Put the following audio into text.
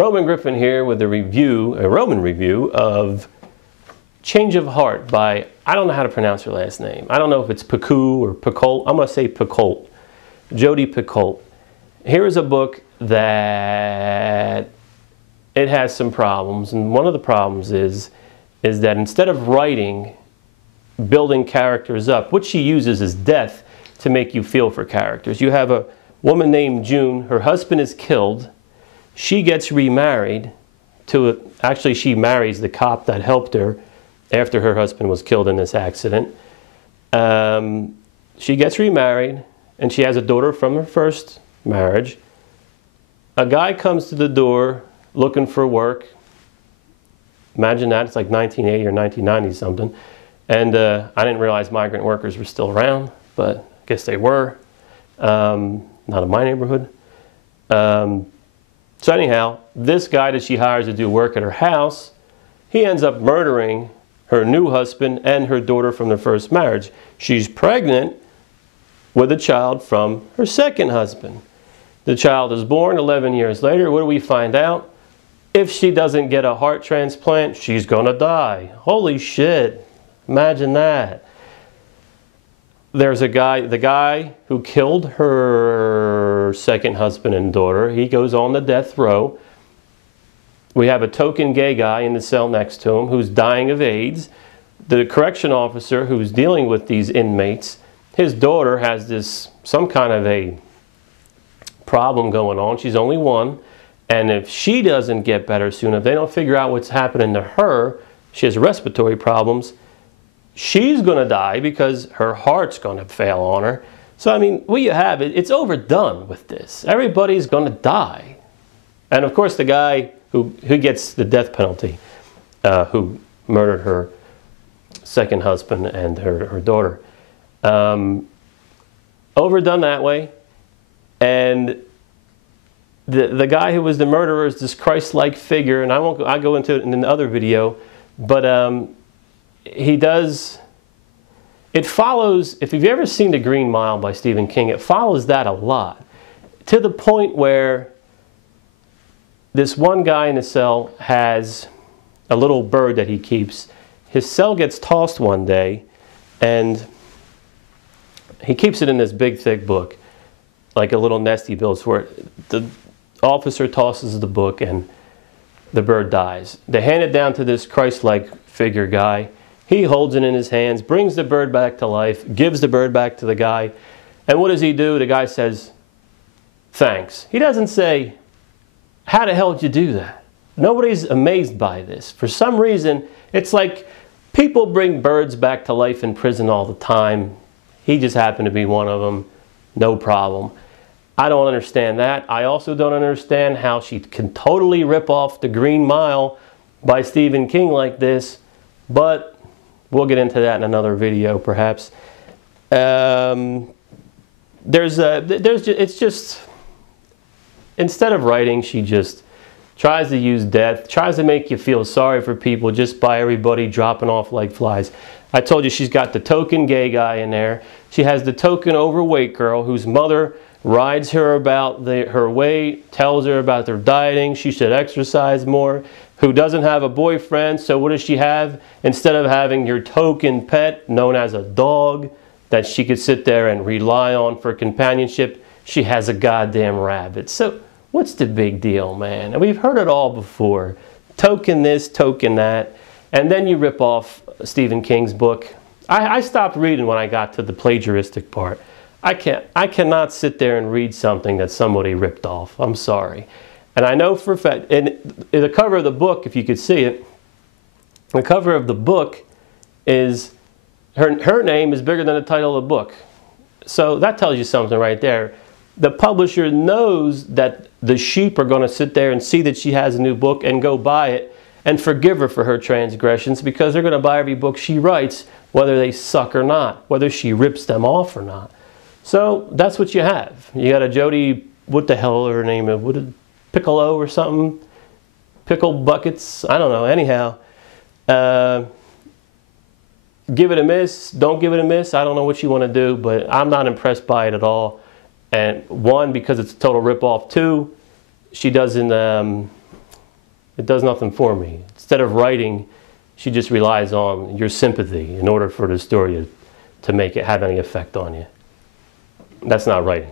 Roman Griffen here with a Roman review of Change of Heart by, I don't know how to pronounce her last name. I don't know if it's Picoult or Picoult. I'm going to say Picoult. Jodi Picoult. Here is a book that it has some problems, and one of the problems is that instead of writing, building characters up, what she uses is death to make you feel for characters. You have a woman named June. Her husband is killed. She gets remarried to, actually she marries the cop that helped her after her husband was killed in this accident. She gets remarried and she has a daughter from her first marriage. A guy comes to the door looking for work. Imagine that, it's like 1980 or 1990 something. And I didn't realize migrant workers were still around, but I guess they were. Not in my neighborhood. So anyhow, this guy that she hires to do work at her house, he ends up murdering her new husband and her daughter from their first marriage. She's pregnant with a child from her second husband. The child is born 11 years later. What do we find out? If she doesn't get a heart transplant, she's gonna die. Holy shit, imagine that. There's a guy, the guy who killed her second husband and daughter, he goes on the death row. We have a token gay guy in the cell next to him who's dying of AIDS. The correction officer who's dealing with these inmates, his daughter has some kind of a problem going on. She's only one. And if she doesn't get better soon, if they don't figure out what's happening to her, she has respiratory problems, she's going to die because her heart's going to fail on her. So, I mean, what you have, it's overdone with this. Everybody's going to die. And of course, the guy who gets the death penalty, who murdered her second husband and her daughter. Overdone that way. And the guy who was the murderer is this Christ-like figure, and I'll go into it in another video, but he does, it follows, if you've ever seen The Green Mile by Stephen King, it follows that a lot, to the point where this one guy in the cell has a little bird that he keeps. His cell gets tossed one day, and he keeps it in this big thick book, like a little nest he builds for it. The officer tosses the book and the bird dies. They hand it down to this Christ-like figure guy. He holds it in his hands, brings the bird back to life, gives the bird back to the guy. And what does he do? The guy says, thanks. He doesn't say, how the hell did you do that? Nobody's amazed by this. For some reason, it's like people bring birds back to life in prison all the time. He just happened to be one of them. No problem. I don't understand that. I also don't understand how she can totally rip off The Green Mile by Stephen King like this, but we'll get into that in another video perhaps. It's just, instead of writing, she just tries to use death, tries to make you feel sorry for people just by everybody dropping off like flies. I told you she's got the token gay guy in there. She has the token overweight girl whose mother rides her about her weight, tells her about their dieting, she should exercise more, who doesn't have a boyfriend, so what does she have? Instead of having your token pet, known as a dog, that she could sit there and rely on for companionship, she has a goddamn rabbit. So what's the big deal, man? And we've heard it all before. Token this, token that, and then you rip off Stephen King's book. I stopped reading when I got to the plagiaristic part. I cannot sit there and read something that somebody ripped off. I'm sorry. And I know for a fact, and the cover of the book, if you could see it, the cover of the book is, her name is bigger than the title of the book. So that tells you something right there. The publisher knows that the sheep are going to sit there and see that she has a new book and go buy it and forgive her for her transgressions, because they're going to buy every book she writes, whether they suck or not, whether she rips them off or not. So that's what you have. You got a Jodi, what the hell her name is, what is Piccolo or something? Pickle buckets, I don't know, anyhow. Give it a miss, don't give it a miss, I don't know what you want to do, but I'm not impressed by it at all. And one, because it's a total ripoff. Two, she doesn't It does nothing for me. Instead of writing, she just relies on your sympathy in order for the story to make it have any effect on you. That's not writing.